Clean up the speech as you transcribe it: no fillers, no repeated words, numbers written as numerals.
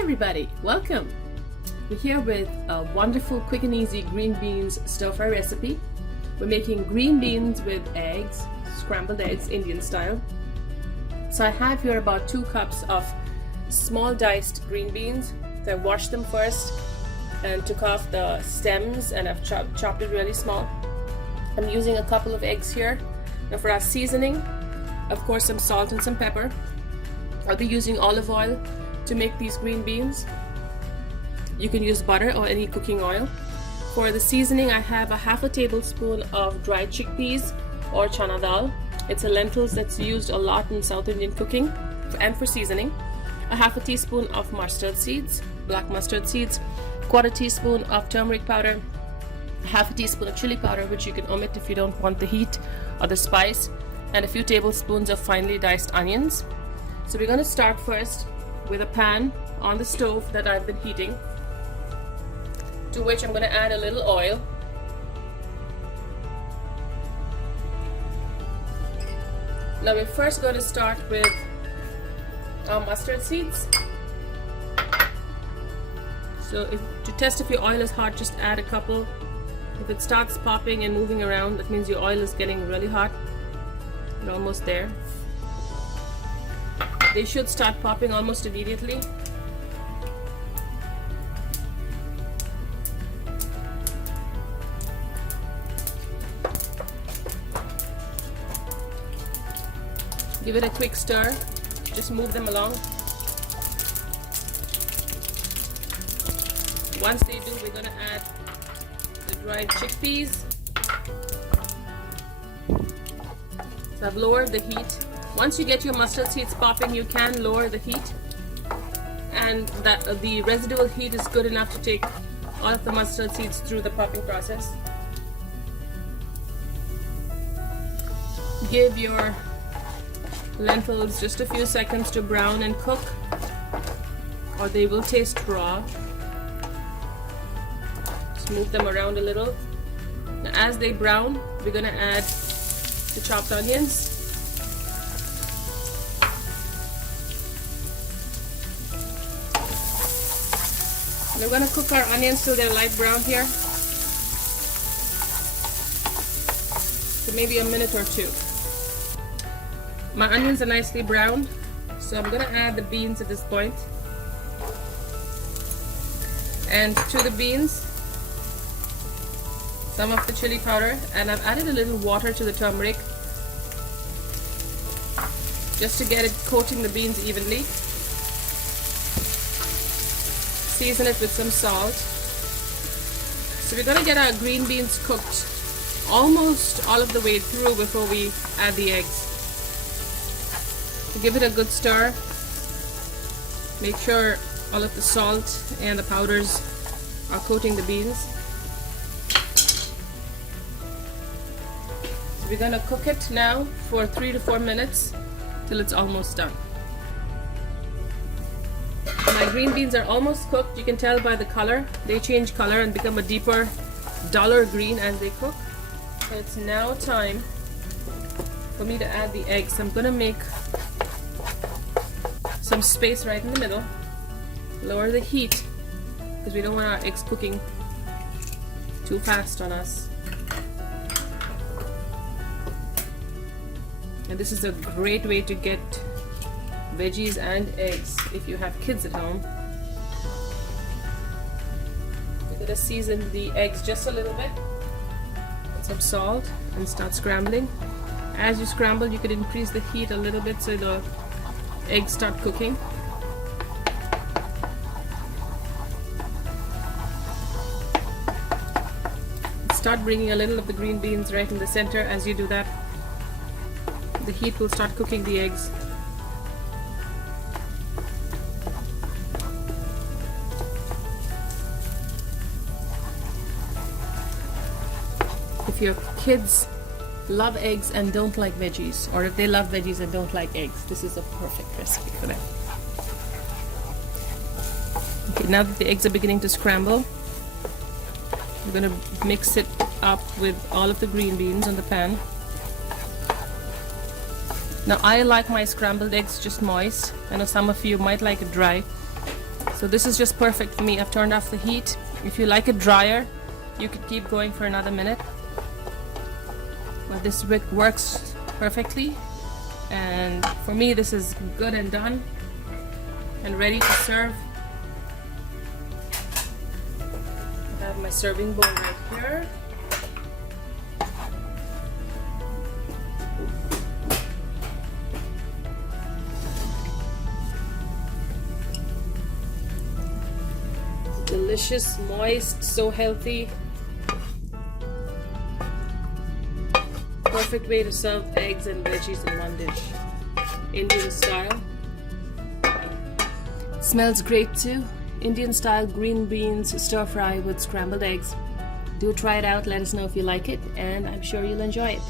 everybody, welcome. We're here with a wonderful quick and easy green beans stir fry recipe. We're making green beans with eggs, scrambled eggs, Indian style. So I have here about 2 cups of small diced green beans. So I washed them first and took off the stems, and I've chopped it really small. I'm using a couple of eggs here. Now for our seasoning, of course, some salt and some pepper. I'll be using olive oil to make these green beans. You can use butter or any cooking oil. For the seasoning, I have a half a tablespoon of dried chickpeas or chana dal. It's a lentils that's used a lot in South Indian cooking. And for seasoning, a half a teaspoon of mustard seeds, black mustard seeds, quarter teaspoon of turmeric powder, half a teaspoon of chili powder, which you can omit if you don't want the heat or the spice, and a few tablespoons of finely diced onions. So we're going to start first with a pan on the stove that I've been heating, to which I'm going to add a little oil. Now we're first going to start with our mustard seeds. So to test if your oil is hot, just add a couple. If it starts popping and moving around, that means your oil is getting really hot. We're almost there. They should start popping almost immediately. Give it a quick stir. Just move them along. Once they do, we're going to add the dried chickpeas. So I've lowered the heat. Once you get your mustard seeds popping, you can lower the heat, and the residual heat is good enough to take all of the mustard seeds through the popping process. Give your lentils just a few seconds to brown and cook, or they will taste raw. Just move them around a little. Now, as they brown, we're going to add the chopped onions. We're going to cook our onions till they're light brown here, for maybe a minute or 2. My onions are nicely browned, so I'm going to add the beans at this point. And to the beans, some of the chili powder, and I've added a little water to the turmeric just to get it coating the beans evenly. Season it with some salt. So we're going to get our green beans cooked almost all of the way through before we add the eggs. Give it a good stir. Make sure all of the salt and the powders are coating the beans. So we're going to cook it now for 3 to 4 minutes till it's almost done. My green beans are almost cooked. You can tell by the color. They change color and become a deeper, duller green as they cook. So it's now time for me to add the eggs. I'm going to make some space right in the middle. Lower the heat because we don't want our eggs cooking too fast on us. And this is a great way to get veggies and eggs if you have kids at home. We're going to season the eggs just a little bit with some salt and start scrambling. As you scramble, you could increase the heat a little bit so the eggs start cooking. Start bringing a little of the green beans right in the center. As you do that, the heat will start cooking the eggs. If your kids love eggs and don't like veggies, or if they love veggies and don't like eggs, this is a perfect recipe for them. Okay, now that the eggs are beginning to scramble, we're going to mix it up with all of the green beans on the pan. Now I like my scrambled eggs just moist. I know some of you might like it dry, So this is just perfect for me. I've turned off the heat. If you like it drier, you could keep going for another minute. But this works perfectly. And for me, this is good and done and ready to serve. I have my serving bowl right here. Delicious, moist, so healthy. Perfect way to serve eggs and veggies in one dish. Indian style. Smells great too. Indian style green beans stir fry with scrambled eggs. Do try it out, let us know if you like it, and I'm sure you'll enjoy it.